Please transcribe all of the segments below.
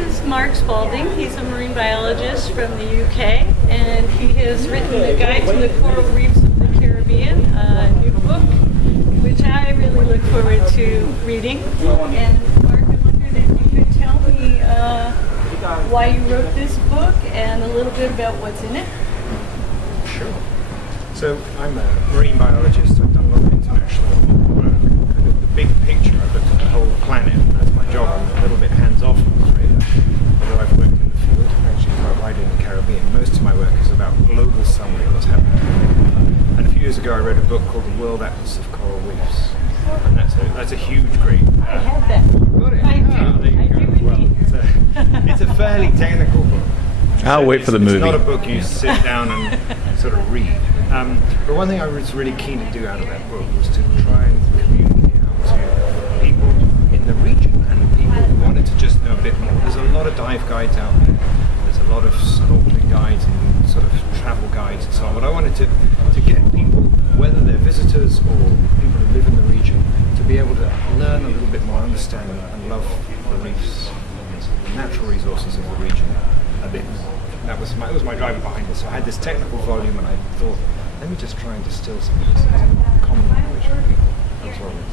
is Mark Spalding. He's a marine biologist from the UK, and he has written a guide to the coral reefs of the Caribbean, a new book, which I really look forward to reading. And Mark, I wondered if you could tell me why you wrote this book and a little bit about what's in it. Sure. So I'm a marine biologist. I've done a lot of international work. Kind of the big picture. I've looked at the whole planet, and that's my job. I'm a little bit hands-off, I'm afraid. Although I've worked in the field, actually quite widely in the Caribbean. Most of my work is about global summary of what's happening. And a few years ago I read a book called The World Atlas of Coral Reefs. And that's a huge, great... I have that. Got it? I do. There you go. Well, it's a fairly technical book. I'll wait for the movie. It's not a book you sit down and sort of read. But one thing I was really keen to do out of that book was to try and communicate out to people in the region and people who wanted to just know a bit more. There's a lot of dive guides out there. There's a lot of snorkeling guides and sort of travel guides and so on. But I wanted to get people, whether they're visitors or people who live in the region, to be able to learn a little bit more, understand and love the reefs, the natural resources of the region a bit more. That was my driver behind this. So I had this technical volume, and I thought, let me just try and distill some of this into common language for people. That's what I wanted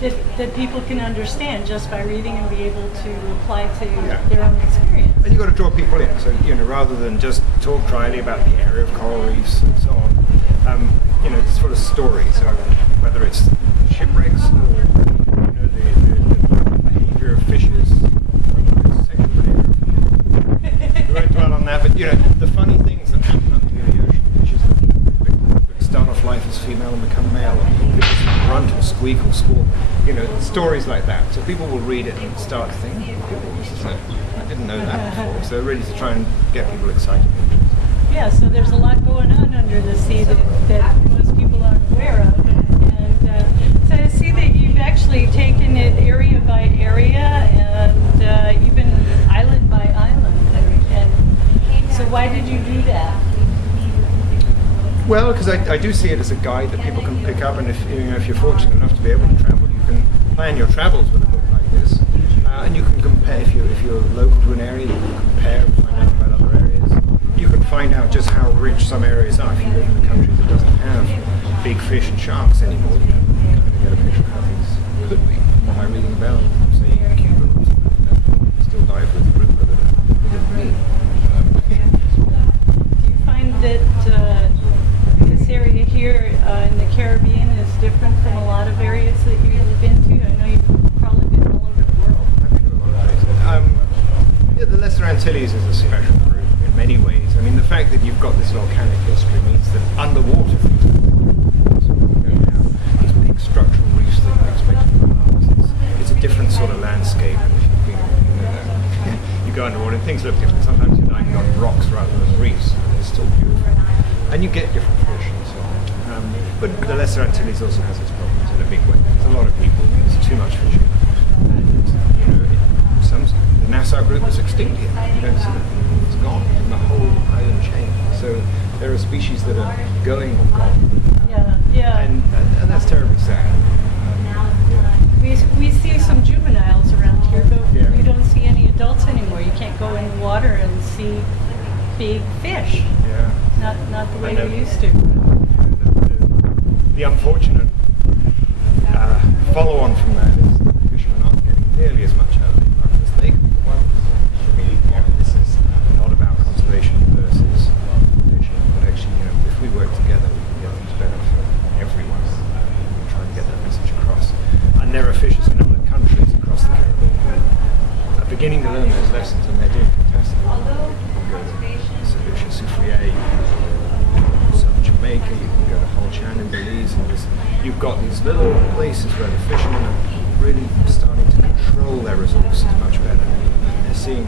to do. That people can understand just by reading and be able to apply to their own experience. And you've got to draw people in. So rather than just talk dryly about the area of coral reefs and so on, it's sort of stories. So whether it's shipwrecks or the behavior of fishes. We won't dwell on that, but the funny things that happen up here in the ocean, fishes that start off life as female and become male, or fishes grunt or squeak or squawk, stories like that. So people will read it and start to think, I didn't know that before. So really to try and get people excited. Yeah, so there's a lot going on under the sea that most people aren't aware of. And so I see that you've actually taken it area by area and even island by island. So why did you do that? Well, because I do see it as a guide that people can pick up, and if you're fortunate enough to be able to travel, you can plan your travels with a book like this, and you can compare. If you're local to an area, you can compare and find out about other areas. You can find out just how rich some areas are. If you live in a country that doesn't have big fish and sharks anymore, you can kind of get a picture of how things could be by reading about, say, Cuba or something like that. Still dive with a group that didn't meet. That this area here in the Caribbean is different from a lot of areas that you've been to? I know you've probably been all over the world. I've been to a lot of places. The Lesser Antilles is a special group in many ways. I mean, the fact that you've got this volcanic history means that underwater things don't have these big structural reefs that you expect from Mars. It's a different sort of landscape. And if you've been, you go underwater and things look different. Sometimes you're diving on rocks rather than reefs. Still beautiful, and you get different fish and so on. But the Lesser Antilles also has its problems in a big way. There's a lot of people, there's too much fishing, and the Nassau group is extinct here. It's gone from the whole island chain. So there are species that are going or gone. Yeah. And that's terribly sad. We see some juveniles around here, but we don't see any adults anymore. You can't go in the water and see big fish. Not the way we used to. The unfortunate follow-on from that is that the fishermen aren't getting nearly as much out of it as they could. I mean, this is not about conservation versus fishing, but actually, if we work together, we can get things better for everyone. We're trying to get that message across. And there are fishers in other countries across the Caribbean who are beginning to learn those lessons, and they're doing fantastic. Jamaica, you can go to Holchan in Belize, and you've got these little places where the fishermen are really starting to control their resources much better. They're seeing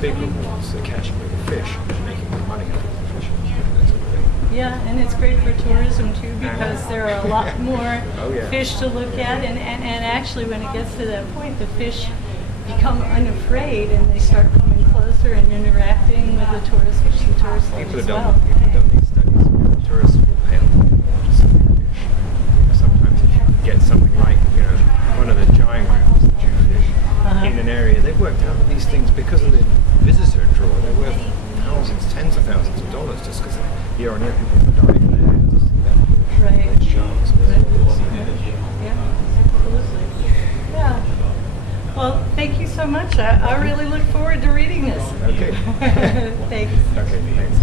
big rewards, they're catching bigger fish, and making more money out of the fishermen. That's great. Yeah, and it's great for tourism too, because there are a lot more fish to look at, and actually when it gets to that point, the fish become unafraid and they start coming closer and interacting with the tourists, which the tourists love as well. People have done these studies. The tourists will pay a lot to see the fish. Sometimes if you get something like, one of the giant groups, the jewfish, in an area. They've worked out that these things, because of the visitor draw, they're worth thousands, tens of thousands of dollars just because year on year people are diving there to see that. Right. Sharks. Yeah, absolutely. Yeah. Well, thank you so much. I really look forward to reading this. Okay. Thanks. Okay, thanks.